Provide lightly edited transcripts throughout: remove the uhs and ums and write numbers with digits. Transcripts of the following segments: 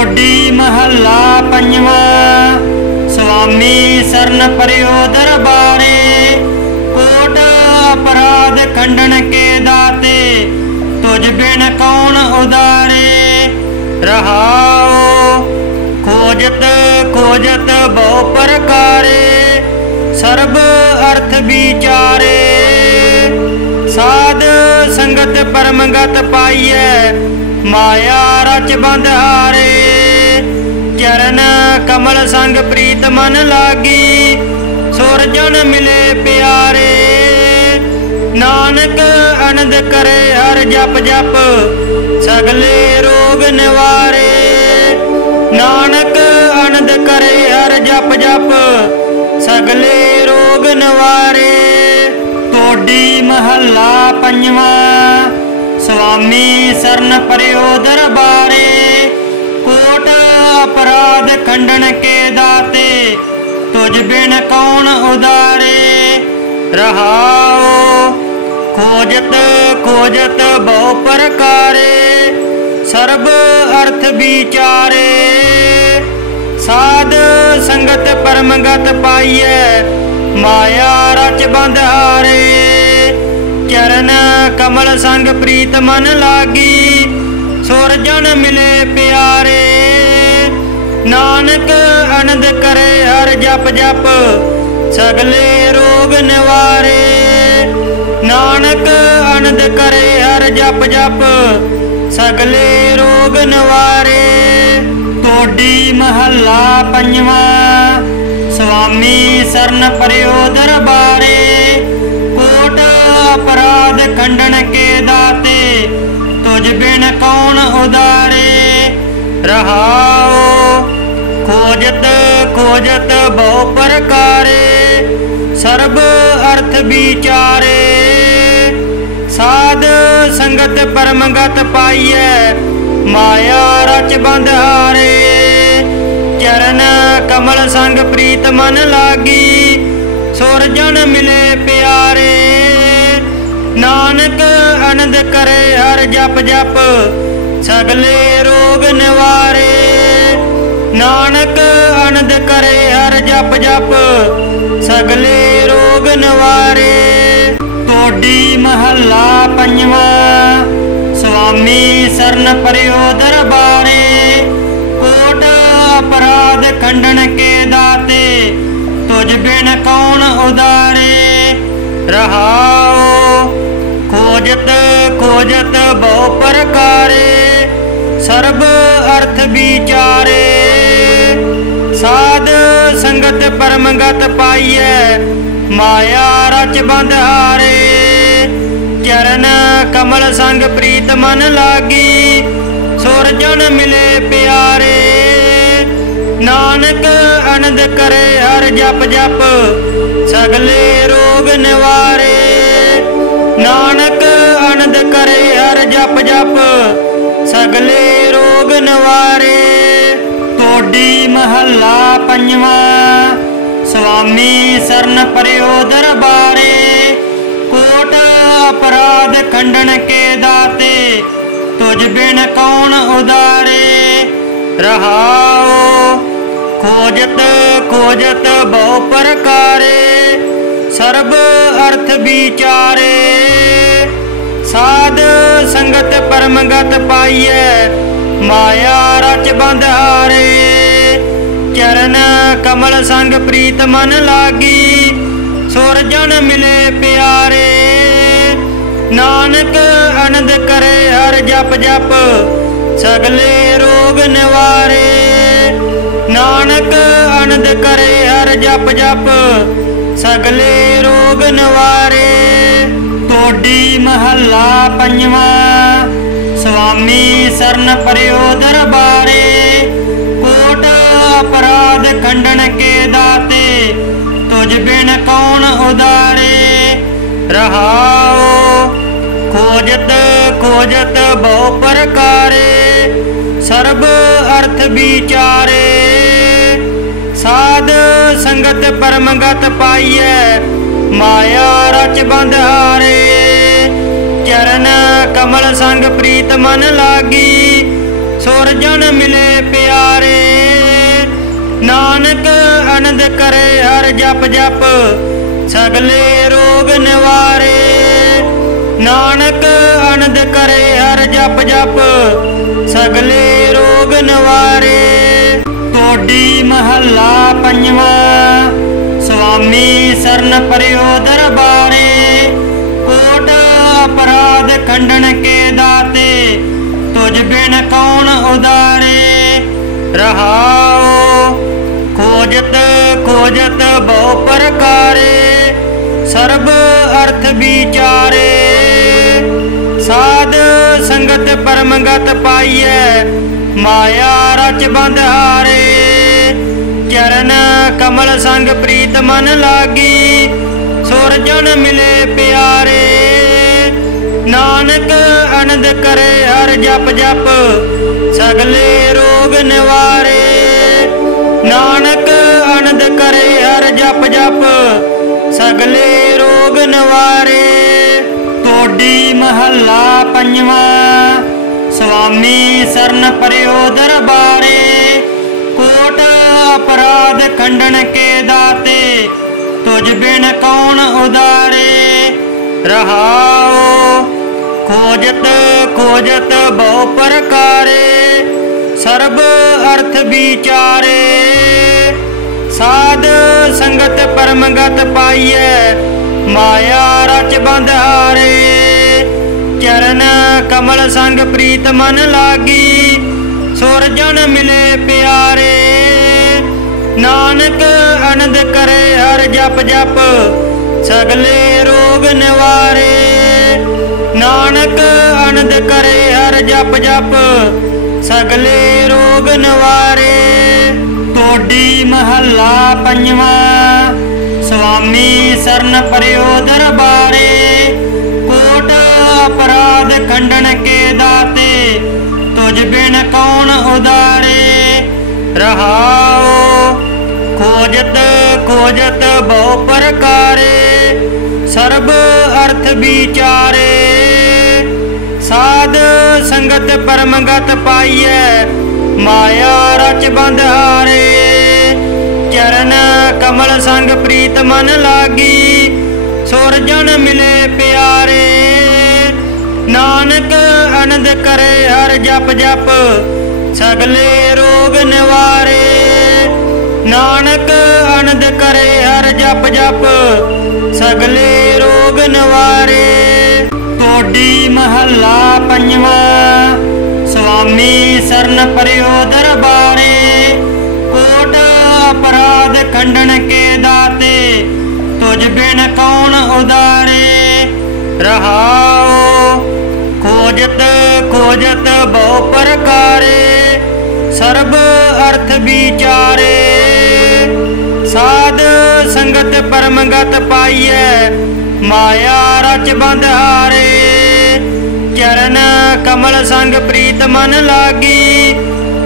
टोडी महला पंजवा। स्वामी शरण पर्यो दरबारे, कोट अपराध खंडन के दाते, तुझ बिन कौन उदारे। रहाओ खोजत खोजत बहु प्रकारे, सर्ब अर्थ विचारे। साध संगत परमगत पाइय, माया रच बंध हारे। चरण कमल संग प्रीत मन लागी, सुरजन मिले प्यारे। नानक आनंद करे हर जप जप, सगले रोग निवारे। नानक आनंद करे हर जप जप, सगले रोग निवारे। टोडी महला पंजवा। स्वामी शरण पर्यो दरबारे, कोट अपराध खंडन के दाते, तुझ बिन कौन उदारे। रहाओ खोजत खोजत बहु प्रकारे, सर्ब अर्थ विचारे। साध संगत परमगत पाइय, माया रच बंध हारे। चरण कमल संग प्रीत मन लागी, सुरजन मिले प्यारे। नानक आनंद करे हर जप जप, सगले रोग निवारे। नानक आनंद करे हर जप जप, सगले रोग निवारे। टोडी महला पंजवा। स्वामी शरण पर्यो दरबारे, कोट अपराध खंडन के दाते, तुझ बिन कौन उदारे। रहाओ खोजत खोजत बहु प्रकारे, सर्ब अर्थ विचारे। साध संगत परमगत पाइय, माया रच बंध हारे। चरण कमल संग प्रीत मन लागी, सुरजन मिले प्यारे। नानक आनंद करे हर जप जप, सगले रोग निवारे। नानक आनंद करे हर जप जप, सगले रोग निवारे। टोडी महला पंजवा। स्वामी शरण पर्यो दरबारे, कोट अपराध खंडन के दाते, तुझ बिन कौन उदारे। रहाओ खोजत खोजत बहु प्रकारे, सर्ब अर्थ विचारे। साध संगत परमगत पाइय, माया रच बंध हारे। चरण कमल संग प्रीत मन लागी, सुरजन मिले प्यारे। नानक आनंद करे हर जप जप, सगले रोग निवारे। नानक आनंद करे हर जप जप, सगले रोग निवारे। टोडी महला पंजवा। स्वामी शरण पर्यो दरबारे, कोट अपराध खंडन के दाते, तुझ बिन कौन उदारे। रहाओ खोजत खोजत बहु प्रकारे, सर्ब अर्थ विचारे। साध संगत परमगत पाइय, माया रच बंध हारे। चरण कमल संग प्रीत मन लागी, सुरजन मिले प्यारे। नानक आनंद करे हर जप जप, सगले रोग निवारे। नानक आनंद करे हर जप जप, सगले रोग निवारे। टोडी महला पंजवा। स्वामी शरण पर्यो दरबारे, कोट अपराध खंडन के दाते, तुझ बिन कौन उदारे। रहाओ खोजत खोजत बहु प्रकारे, सर्ब अर्थ विचारे। साध संगत परमगत पाइय, माया रच बंध हारे। चरण कमल संग प्रीत मन लागी, सुरजन मिले प्यारे। निवारे। नानक आनंद करे हर जप जप सगले रोग निवारे। नानक आनंद करे हर जप जप सगले रोग निवारे। टोडी महला पंजवा। स्वामी सरन परयो दरबारे। कोट अपराध खंडन के दाते तुझ बिन कौन उदारे। रहाओ खोजत खोजत बहु प्रकारे सर्ब अर्थ विचारे। साध संगत परमगत पाइए माया रच बंध हारे। चरण कमल संग प्रीत मन लागी सुरजन मिले प्यारे। नानक आनंद करे हर जप जप सगले रोग निवारे। नानक आनंद करे हर जप जप सगले रोग निवारे। टोडी महला पंजवा। स्वामी सरन परयो दरबारे। कोट अपराध खंडन के दाते तुझ बिन कौन उदारे। रहाओ खोजत खोजत बहु प्रकारे सर्ब अर्थ विचारे। साध संगत परमगत पाइए माया रच बंध हारे। चरण कमल संग प्रीत मन लागी सुरजन मिले प्यारे। नानक आनंद करे हर जप जप सगले रोग निवारे। नानक आनंद करे हर जप जप सगले रोग निवारे। टोडी महला पंजवा। स्वामी सरन परयो दरबारे। कोट अपराध खंडन के दाते तुझ बिन कौन उदारे। रहाओ खोजत खोजत बहु प्रकारे सर्ब अर्थ विचारे। साध संगत परमगत पाइए माया रच बंध हारे। चरण कमल संग प्रीत मन लागी सुरजन मिले प्यारे। नानक आनंद करे हर जप जप सगले रोग निवारे। नानक आनंद करे हर जप जप सगले रोग निवारे। टोडी महला पंजवा। स्वामी सरन परयो दरबारे। कोट अपराध खंडन के दाते तुझ बिन कौन उदारे। रहाओ खोजत खोजत बहु प्रकारे सर्ब अर्थ विचारे। साध संगत परमगत पाइए माया रच बंध हारे। चरण कमल संग प्रीत मन लागी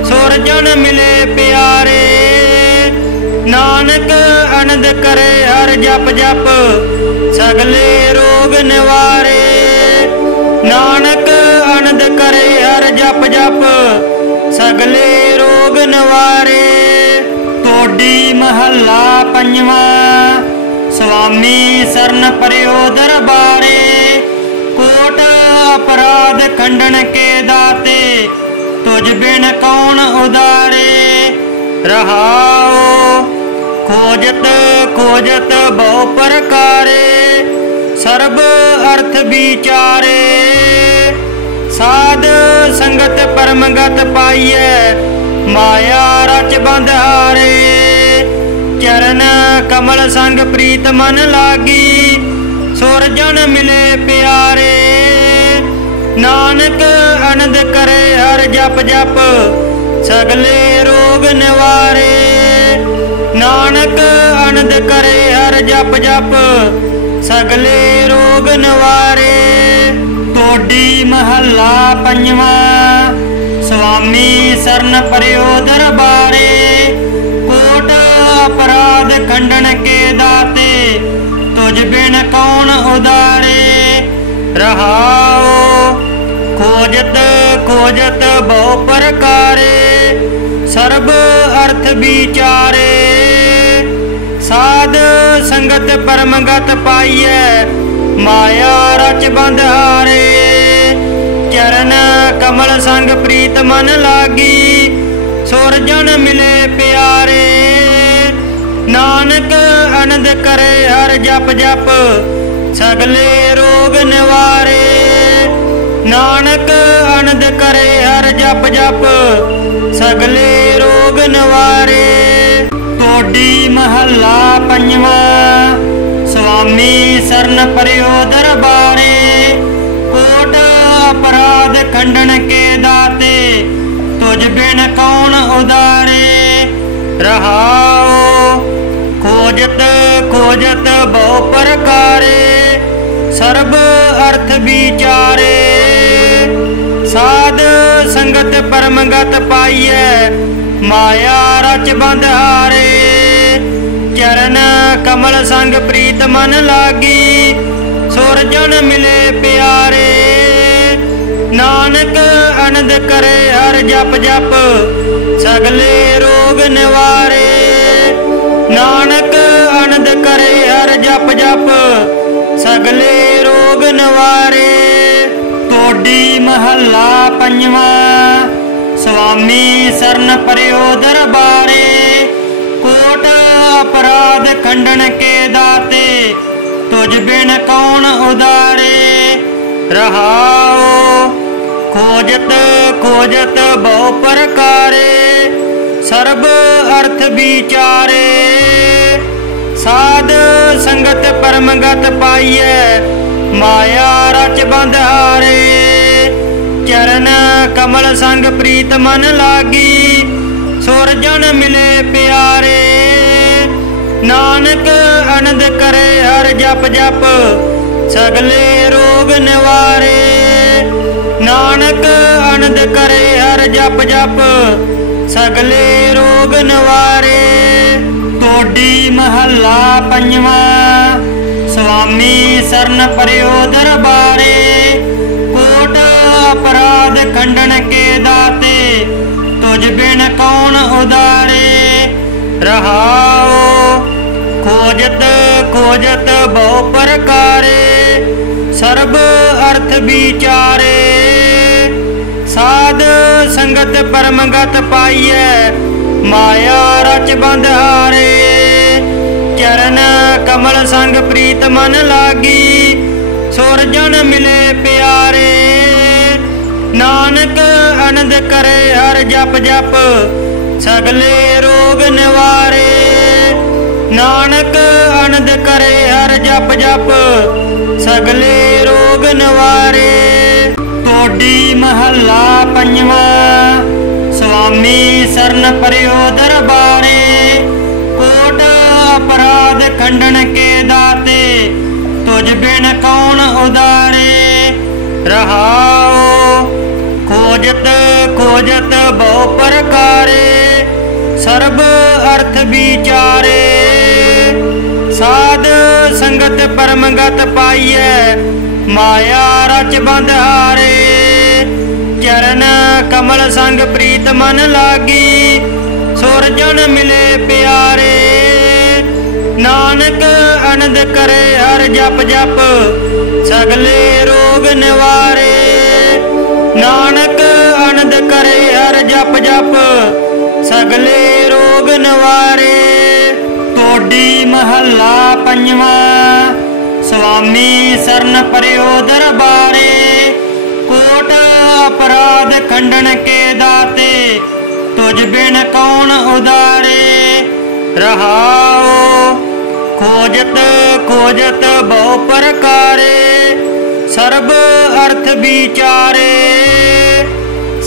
सुरजन मिले प्यारे। नानक आनंद करे हर जप जप सगले रोग निवारे। नानक आनंद करे हर जप जप सगले रोग निवारे। टोडी महला पंजवा। स्वामी सरन परयो दरबारे। कोट अपराध खंडन के दाते तुझ बिन कौन उदारे। रहाओ खोजत खोजत बहु प्रकारे सर्ब अर्थ विचारे। साध संगत परमगत पाइए माया रच बंध हारे। चरण कमल संग प्रीत मन लागी सुरजन मिले प्यारे। नानक आनंद करे हर जप जप सगले रोग निवारे। नानक आनंद करे हर जप जप सगले रोग निवारे। टोडी महला पंजवा। स्वामी सरन परयो दरबारे। कोट अपराध खंडन के दाते तुझ बिन कौन उदारे। रहाओ खोजत खोजत बहु प्रकारे सर्व ਸਰਬ ਅਰਥ ਵਿਚਾਰੇ। ਸਾਧ ਸੰਗਤ ਪਰਮਗਤ ਪਾਈਐ ਮਾਇਆ ਰਚ ਬੰਧਾਰੇ। ਚਰਨ ਕਮਲ ਸੰਗ ਪ੍ਰੀਤ ਮਨ ਲਾਗੀ ਸੁਰਜਨ ਮਿਲੇ ਪਿਆਰੇ। ਨਾਨਕ ਆਨੰਦ ਕਰੇ ਹਰ ਜਪ ਜਪ ਸਗਲੇ ਰੋਗ ਨਿਵਾਰੇ। ਨਾਨਕ ਆਨੰਦ ਕਰੇ ਹਰ ਜਪ ਜਪ ਸਗਲੇ ਰੋਗ ਨਿਵਾਰੇ। ਟੋਡੀ ਮਹੱਲਾ ਪੰਜਵਾਂ। ਸੁਆਮੀ ਸਰਨ ਪਰਿਓ ਦਰਬਾਰੇ ਕੋਟ अपराध खंडन के दाते तुझ बिन कौन उदारे। रहाओ खोजत खोजत बहु प्रकारे सर्व अर्थ विचारे। साध संगत परमगत पाइए माया रच बंधारे। चरण कमल संग प्रीत मन लागी सुरजन मिले प्यारे। नानक आनंद करे हर जप जप सगले रोग निवारे। नानक आनंद करे हर जप जप सगले रोग निवारे। टोडी महला पंजवां। स्वामी सरन परियो दरबारे कोट अपराध खंडन के दाते तुझ बिन कौन उदारे। रहाओ खोजत खोजत बहु प्रकारे सर्व अर्थ विचारे। साध संगत परमगत पाइए माया रच बंधारे। चरण कमल संग प्रीत मन लागी सुरजन मिले प्यारे। नानक आनंद करे हर जप जप सगले रोग निवारे। नानक आनंद करे हर जप जप सगले रोग निवारे। टोडी महला पंजवां। स्वामी सरन परियो दरबारे कोट अपराध खंडन के दाते तुझ बिन कौन उदारे। रहाओ खोजत खोजत बहु प्रकारे सर्व अर्थ विचारे। साध संगत परमगत पाइए माया रच बंधारे। चरण कमल संग प्रीत मन लागी सुरजन मिले प्यारे। नानक आनंद करे हर जप जप सगले रोग निवारे। नानक आनंद करे हर जप जप सगले रोग निवारे। टोडी महला पंजवां। स्वामी सरन परियो दरबारे कोट अपराध खंडन के दाते तुझ बिन कौन उदारे। रहाओ खोजत खोजत बहु प्रकारे सर्व अर्थ विचारे। साध संगत परमगत पाइए माया रच बंधारे। चरण कमल संग प्रीत मन लागी सुरजन मिले प्यारे। नानक आनंद करे हर जप जप सगले रोग निवारे। नानक आनंद करे हर जप जप सगले रोग निवारे। टोडी महला पंजवां। स्वामी सरन परियो दरबारे कोट अपराध खंडन के दाते तुझ बिन कौन उदारे। रहाओ खोजत खोजत बहु प्रकारे सर्व अर्थ विचारे।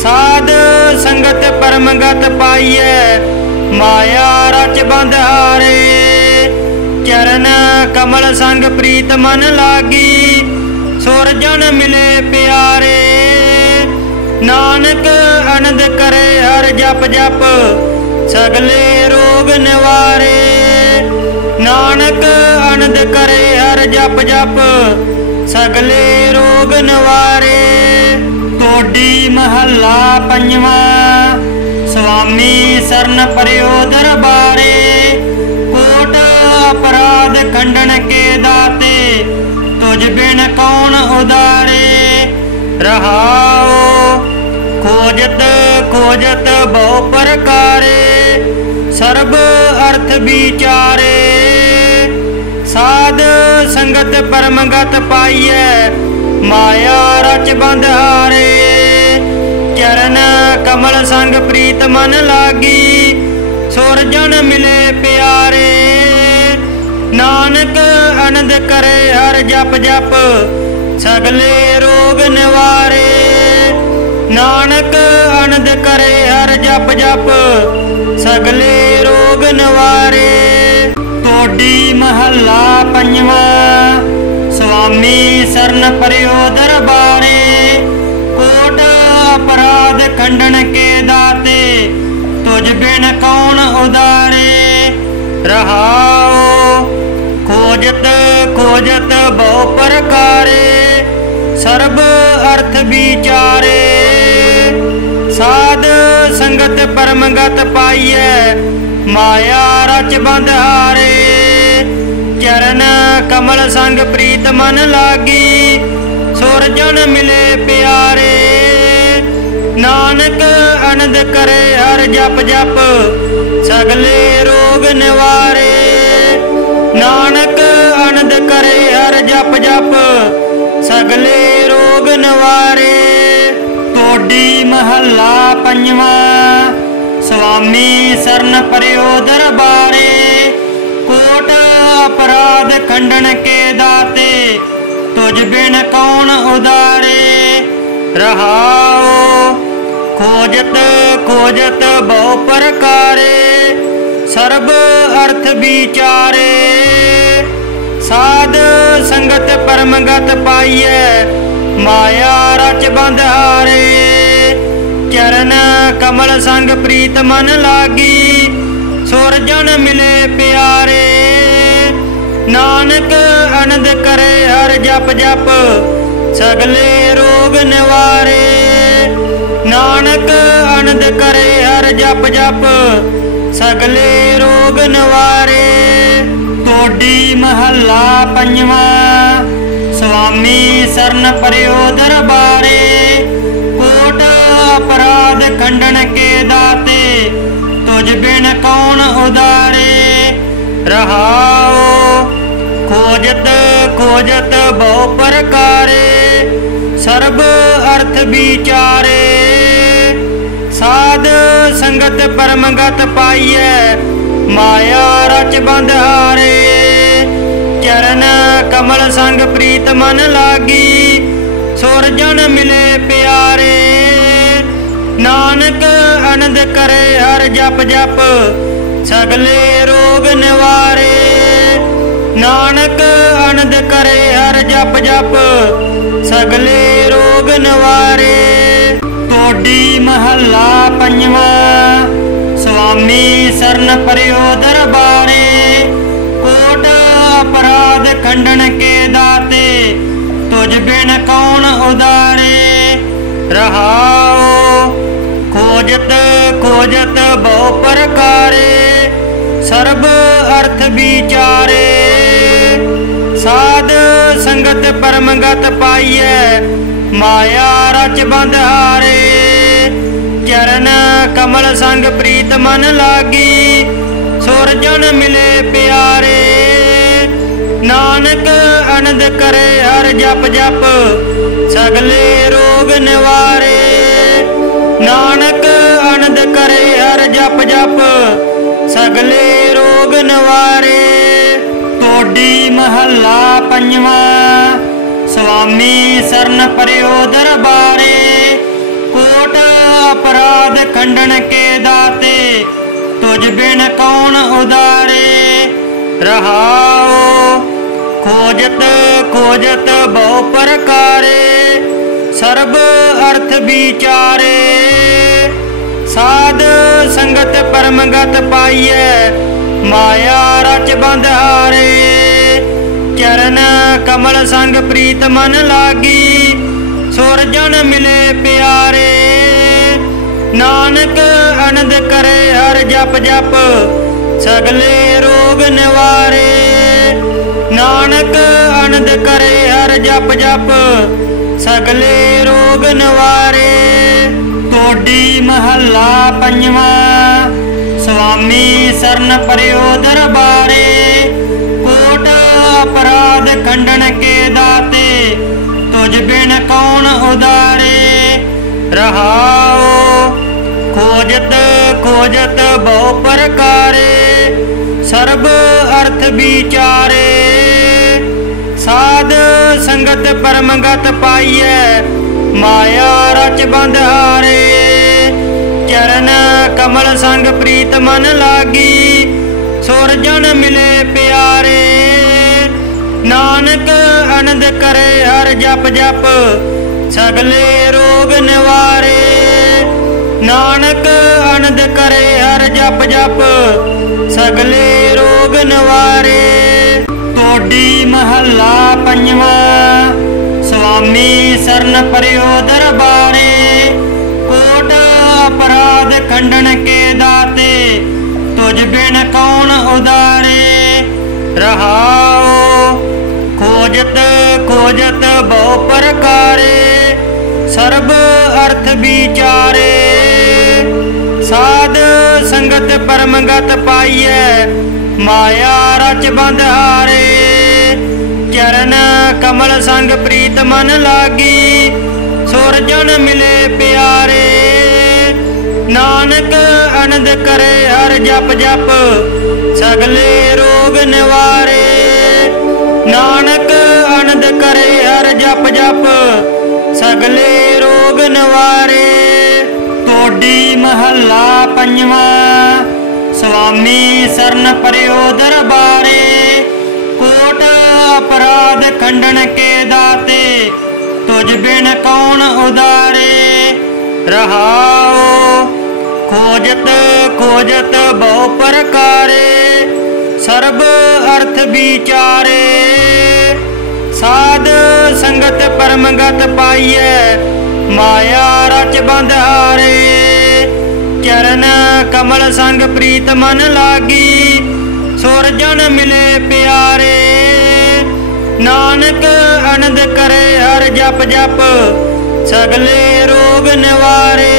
साध संगत परमगत पाइए माया रच बंधारे। चरण कमल संग प्रीत मन लागी सुरजन मिले प्यारे। नानक आनंद करे हर जप जप सगले रोग निवारे। नानक आनंद करे हर जप जप सगले रोग निवारे। टोडी महला पंजवां। स्वामी शरण पर्यो दरबारे, कोट अपराध खंडन के दाते, तुझ बिन कौन उदारे। रहाओ खोजत खोजत बहु प्रकारे, सर्ब अर्थ विचारे। साध संगत परमगत पाइय, माया रच बंध हारे। चरण कमल संग प्रीत मन लागी, सुरजन मिले प्यारे। नानक आनंद करे हर जप जप, सगले रोग निवारे। नानक आनंद करे हर जप जप, सगले रोग निवारे। तोडी महला पंजवा, स्वामी शरण पर्यो दरबारे, कोट अपराध खंडन के दाते, तुझ बिन कौन उदारे। रहाओ खोजत खोजत बहु प्रकारे, सर्ब अर्थ विचारे। साध संगत परमगत पाइय, माया रच बंध हारे। चरण कमल संग प्रीत मन लागी, सुरजन मिले प्यारे। नानक आनंद करे हर जप जप, सगले रोग निवारे। नानक आनंद करे हर जप जप, सगले रोग निवारे। तोडी महला पंजवा, स्वामी शरण पर्यो दरबारे, कोट अपराध खंडन के दाते, तुझ बिन कौन उदारे। रहाओ खोजत खोजत बहु प्रकारे, सर्ब अर्थ विचारे। साध संगत परमगत पाइय, माया रच बंध हारे। चरण कमल संग प्रीत मन लागी, सुरजन मिले प्यारे। नानक आनंद करे हर जप जप, सगले रोग निवारे। नानक आनंद करे हर जप जप, सगले रोग निवारे। तोडी महला पंजवा, स्वामी शरण पर्यो दरबारे, कोट अपराध खंडन के दाते, तुझ बिन कौन उदारे। रहाओ खोजत खोजत बहु प्रकारे, सर्ब अर्थ विचारे। साध संगत परमगत पाइय, माया रच बंध हारे। चरण कमल संग प्रीत मन लागी, सुरजन मिले प्यारे। नानक आनंद करे हर जप जप, सगले रोग निवारे। नानक आनंद करे हर जप जप, सगले रोग निवारे। तोडी महला पंजवा, स्वामी शरण पर्यो दरबारे, कोट अपराध खंडन के दाते, तुझ बिन कौन उदारे। रहाओ खोजत खोजत बहु प्रकारे, सर्ब अर्थ विचारे। साध संगत परमगत पाइय, माया रच बंध हारे। चरण कमल संग प्रीत मन लागी, सुरजन मिले प्यारे। नानक आनंद करे हर जप जप, सगले रोग निवारे। नानक आनंद करे हर जप जप, सगले रोग निवारे। तोडी महला पंजवा, स्वामी शरण पर्यो दरबारे, कोट अपराध खंडन के दाते, तुझ बिन कौन उदारे। रहाओ खोजत खोजत बहु प्रकारे, सर्ब अर्थ विचारे। साध संगत परमगत पाइय, माया रच बंध हारे। चरण कमल संग प्रीत मन लागी, सुरजन मिले प्यारे। नानक आनंद करे हर जप जप सगले रोग निवारे। नानक आनंद करे हर जप जप सगले रोग निवारे। तोड़ी महला पंजवा। स्वामी सरन परयो दरबारे। कोट अपराध खंडन के दाते तुझ बिन कौन उदारे। रहाओ खोजत खोजत बहु प्रकारे सर्ब अर्थ विचारे। साध संगत परमगत पाइय माया रच बंधारे। चरण कमल संग प्रीत मन लागी सुरजन मिले प्यारे। नानक आनंद करे हर जप जप सगले रोग निवारे। नानक आनंद करे हर जप जप सगले रोग निवारे। तोड़ी महला पंजवा। स्वामी सरन परयो दरबारे। कोट अपराध खंडन के दाते तुझ बिन कौन उदारे। रहाओ खोजत खोजत बहु प्रकारे सर्ब अर्थ विचारे। साध संगत परमगत पाइय माया रच बंधारे। चरण कमल संग प्रीत मन लागी सुरजन मिले प्यारे। नानक आनंद करे हर जप जप सगले रोग निवारे। नानक आनंद करे हर जप जप सगले रोग निवारे। तोड़ी महला पंजवा। स्वामी सरन परयो दरबारे। कोट अपराध खंडन के दाते तुझ बिन कौन उदारे। रहाओ खोजत खोजत बहु प्रकारे सर्ब अर्थ विचारे। साध संगत परमगत पाइय माया रच बंधारे। चरण कमल संग प्रीत मन लागी सुरजन मिले प्यारे। नानक आनंद करे हर जप जप सगले रोग निवारे।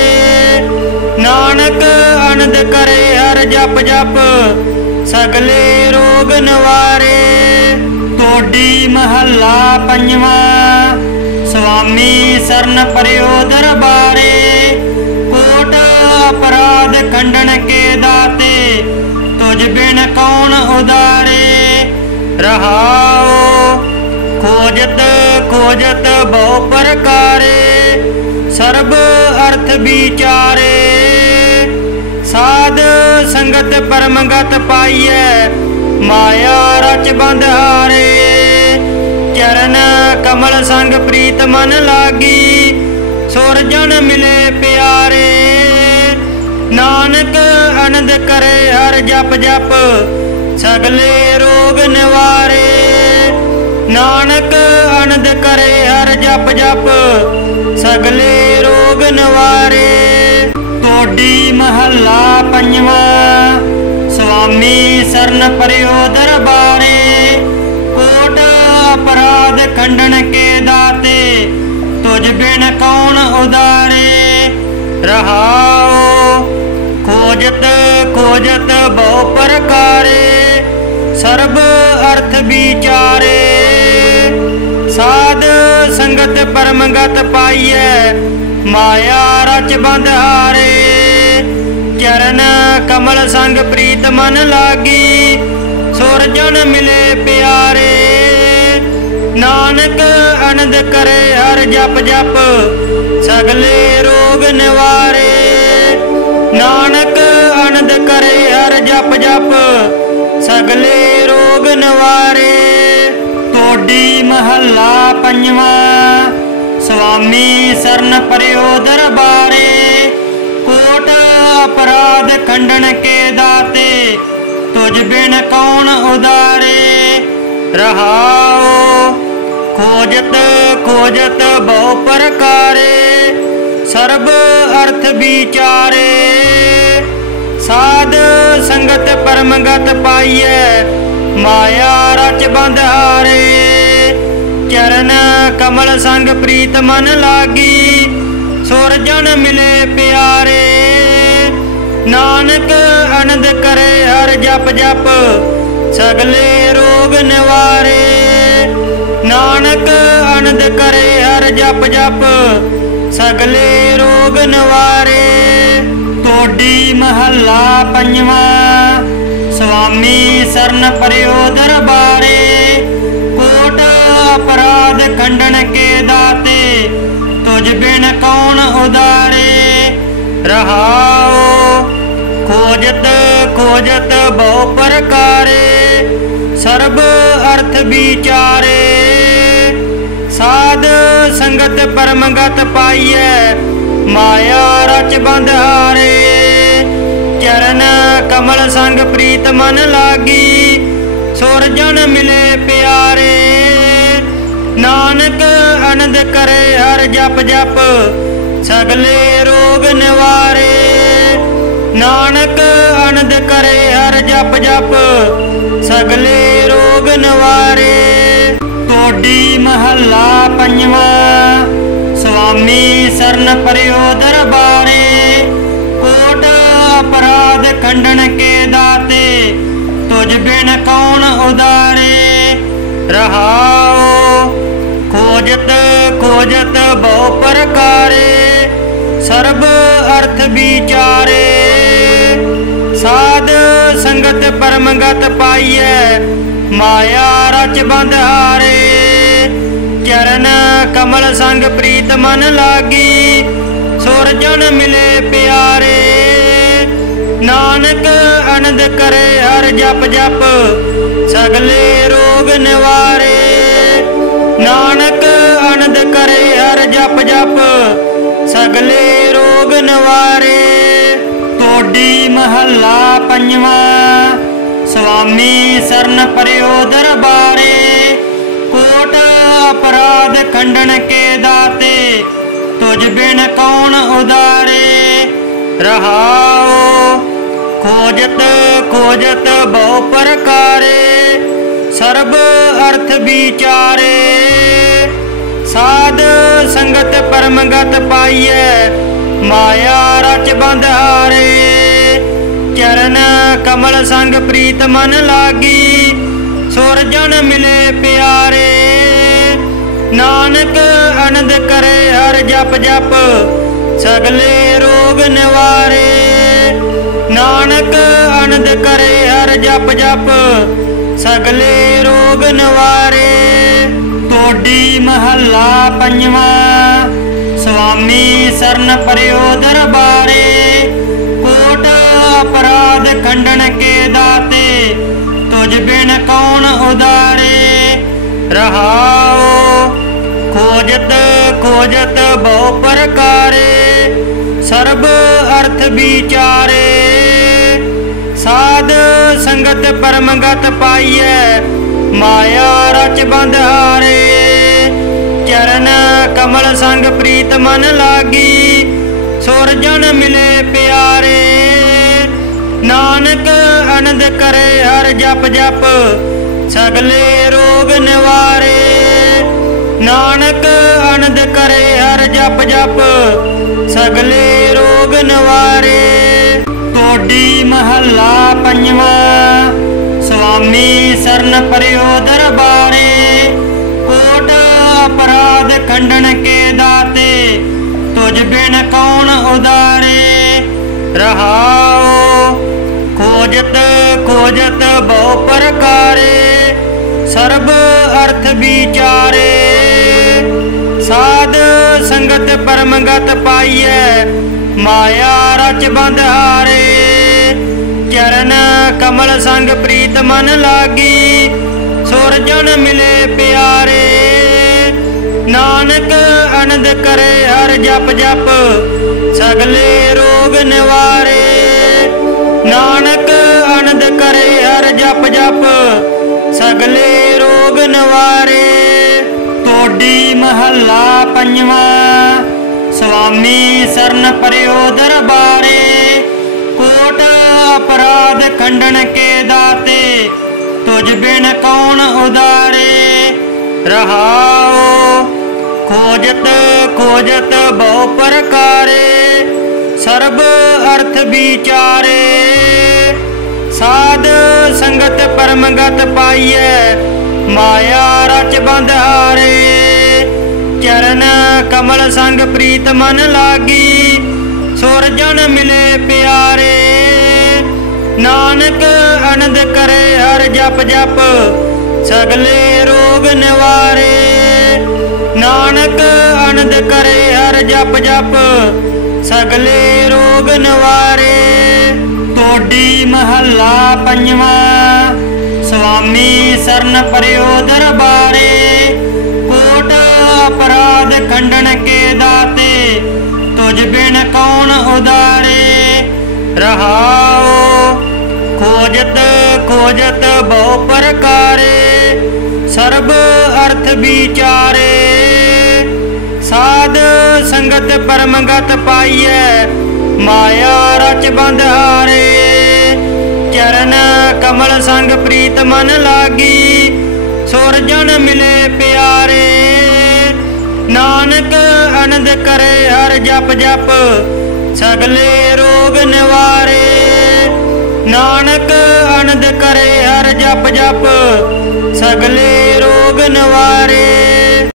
नानक आनंद करे हर जप जप सगले रोग निवारे। तोड़ी महला पंजवा। स्वामी सरन परयो दरबारे। कोट अपराध खंडन के दाते तुझ बिन कौन उदारे। रहाओ खोजत खोजत बहु प्रकारे सर्ब अर्थ विचारे। साध संगत परमगत पाइय माया रच बंधारे। चरण कमल संग प्रीत मन लागी सुरजन मिले प्यारे। नानक आनंद करे हर जप जप सगले रोग निवारे। नानक आनंद करे हर जप जप सगले रोग निवारे। तोड़ी महला पंजवा। स्वामी सरन परयो दरबारे। कोट अपराध खंडन के दाते तुझ बिन कौन उदारे। रहाओ खोजत खोजत बहु प्रकारे सर्ब अर्थ विचारे। साध संगत परमगत पाइय माया रच बंधारे। चरण कमल संग प्रीत मन लागी सुरजन मिले प्यारे। नानक आनंद करे हर जप जप सगले रोग निवारे। नानक आनंद करे हर जप जप सगले रोग निवारे। तोड़ी महला पंजवा। स्वामी सरन परयो दरबारे। कोट अपराध खंडन के दाते तुझ बिन कौन उदारे। रहाओ खोजत खोजत बहु प्रकारे सर्ब अर्थ विचारे। साध संगत परमगत पाइए माया रच बंधारे। चरण कमल संग प्रीत मन लागी सुरजन मिले प्यारे। नानक आनंद करे हर जप जप सगले रोग निवारे। नानक आनंद करे हर जप जप सगले रोग निवारे। तोडी महला पंजवा स्वामी सरन परयो दरबारे। कोट अपराध खंडन के दाते तुझ बिन कौन उदारे। रहाओ खोजत खोजत बहु प्रकारे सर्ब अर्थ विचारे। साध संगत परमगत पाइए माया रच बंधारे। चरण कमल संग प्रीत मन लागी सुरजन मिले प्यारे। नानक आनंद करे हर जप जप सगले रोग निवारे। नानक आनंद करे हर जप जप सगले रोग निवारे। तोडी महला पंजवा स्वामी सरन परयो दरबारे। कोट अपराध खंडन के दाते तुझ बिन कौन उदारे। रहाओ खोजत खोजत बहु प्रकारे सर्ब अर्थ विचारे। साध संगत परमगत पाइए माया रच बंधारे। चरण कमल संग प्रीत मन लागी सुरजन मिले प्यारे। नानक आनंद करे हर जप जप सगले रोग निवारे। नानक आनंद करे हर जप जप सगले रोग निवारे। तोडी महला पंजवा स्वामी सरन परयो दरबारे। कोट अपराध खंडन के दाते तुझ बिन कौन उदारे। रहाओ खोजत खोजत बहु प्रकारे सर्ब अर्थ विचारे। साध संगत परमगत पाइए माया रच बंधारे। चरण कमल संग प्रीत मन लागी सुरजन मिले प्यारे। नानक आनंद करे हर जप जप सगले रोग निवारे। नानक आनंद करे हर जप जप सगले रोग निवारे। तोडी महला पंजवा स्वामी सरन परयो दरबारे। कोट अपराध खंडन के दाते तुझ बिन कौन उदारे। रहाओ खोजत खोजत बहु प्रकारे सर्ब अर्थ विचारे। साध संगत परमगत पाइए माया रच बंधारे। चरण कमल संग प्रीत मन लागी सुरजन मिले प्यारे। नानक आनंद करे हर जप जप सगले रोग निवारे। नानक आनंद करे हर जप जप सगले रोग निवारे। तोडी महला पंजवा स्वामी सरन परयो दरबारे। कोट अपराध खंडन के दाते तुझ बिन कौन उदारे। रहाओ खोजत खोजत बहु प्रकारे सर्ब अर्थ विचारे। साध संगत परमगत पाइए माया रच बंधारे। चरण कमल संग प्रीत मन लागी सुरजन मिले प्यारे। नानक आनंद करे हर जप जप सगले रोग निवारे। नानक आनंद करे हर जप जप सगले रोग निवारे। तोडी महला पंजवा स्वामी सरन परयो दरबारे। कोट अपराध अपराध खंडन के दाते, तुझ बिन कौन उदारे। रहाओ खोजत खोजत बहु प्रकारे, सर्ब अर्थ विचारे। साध संगत परमगत पाइए, माया रच बंध हारे। चरण कमल संग प्रीत मन लागी, सुरजन मिले प्यारे। नानक आनंद करे हर जप जप, सगले रोग निवारे। नानक आनंद करे हर जप जप, सगले रोग निवारे। तोडी महला पंजवा, स्वामी सरन पर्यो दरबारे। कोट अपराध खंडन के दाते, तुझ बिन कौन उदारे। रहाओ खोजत खोजत बहु प्रकारे, सर्ब अर्थ विचारे। साध संगत परमगत पाइए, माया रच बंध हारे। चरण कमल संग प्रीत मन लागी, सुरजन मिले प्यारे। नानक आनंद करे हर जप जप, सगले रोग निवारे। नानक आनंद करे हर जप जप, सगले रोग निवारे।